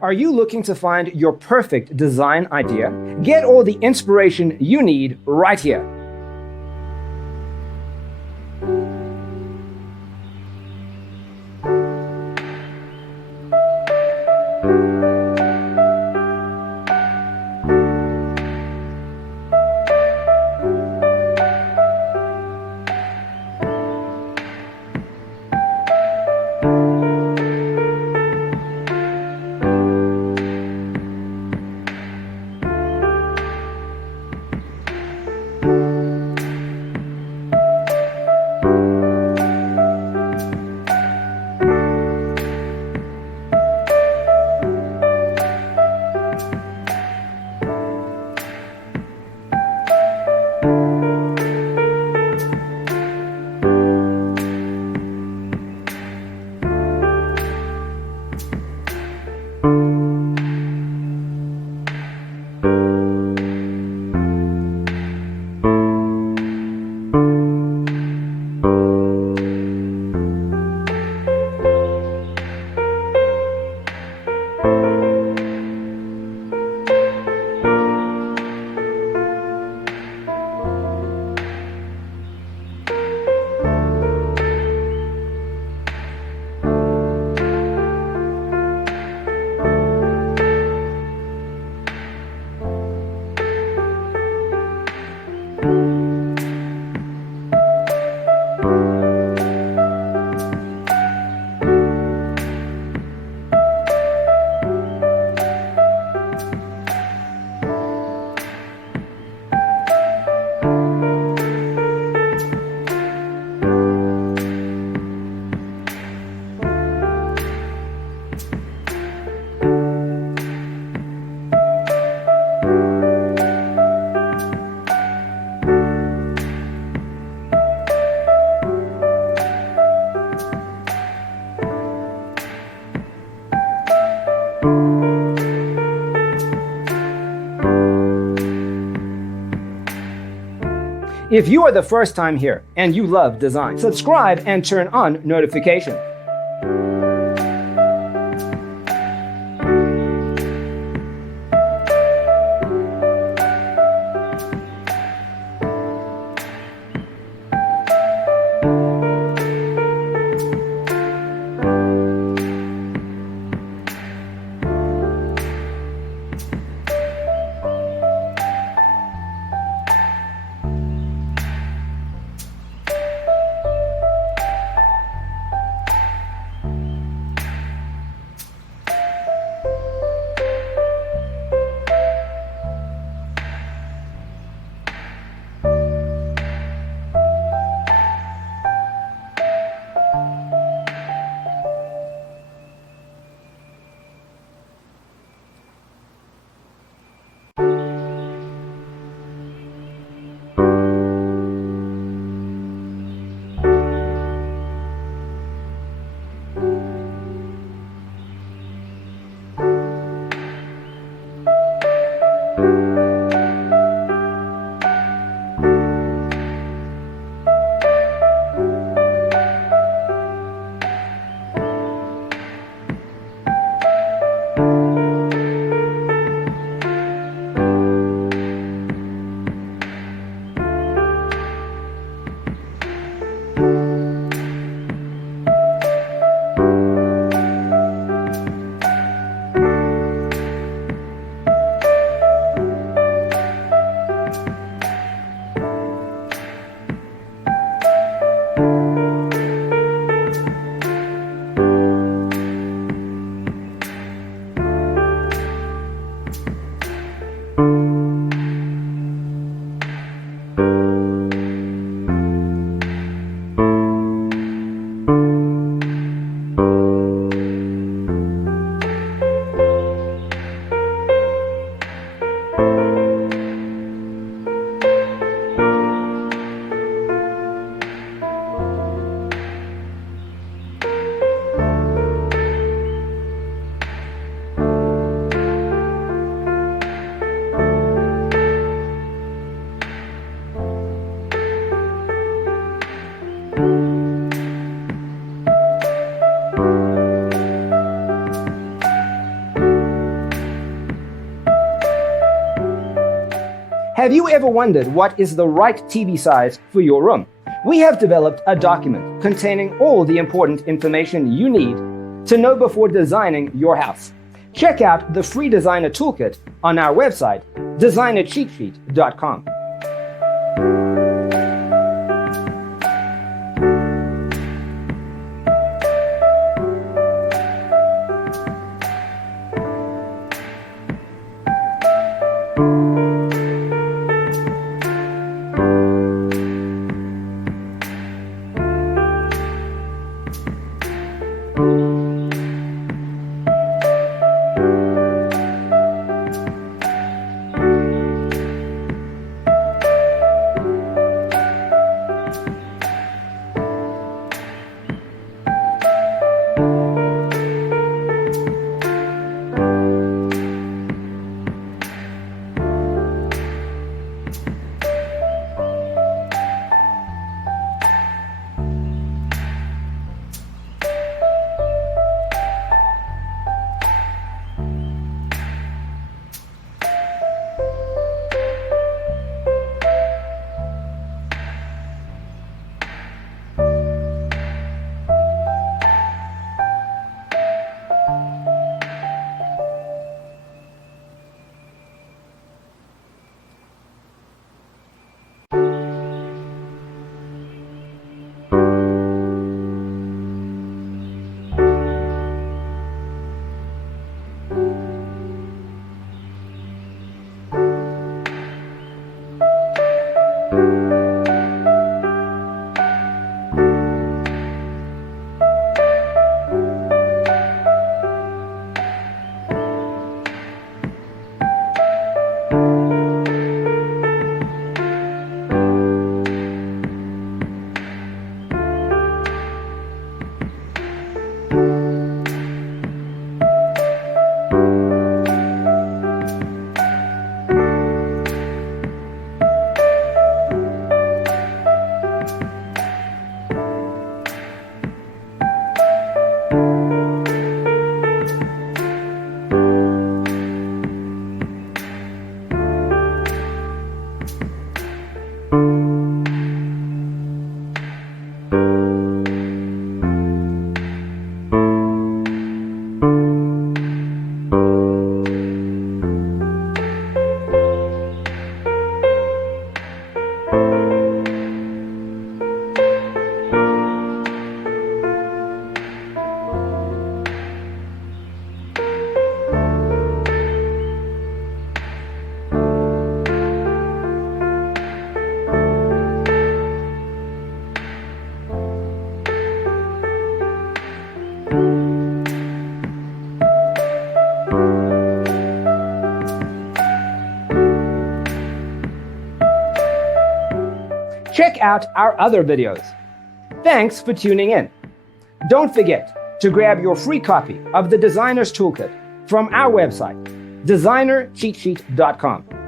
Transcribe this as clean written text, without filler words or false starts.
Are you looking to find your perfect design idea? Get all the inspiration you need right here. If you are the first time here and you love design, subscribe and turn on notifications. Have you ever wondered what is the right TV size for your room? We have developed a document containing all the important information you need to know before designing your house. Check out the free designer toolkit on our website, designercheatsheet.com. Check out our other videos. Thanks for tuning in. Don't forget to grab your free copy of the Designer's Toolkit from our website, designercheatsheet.com.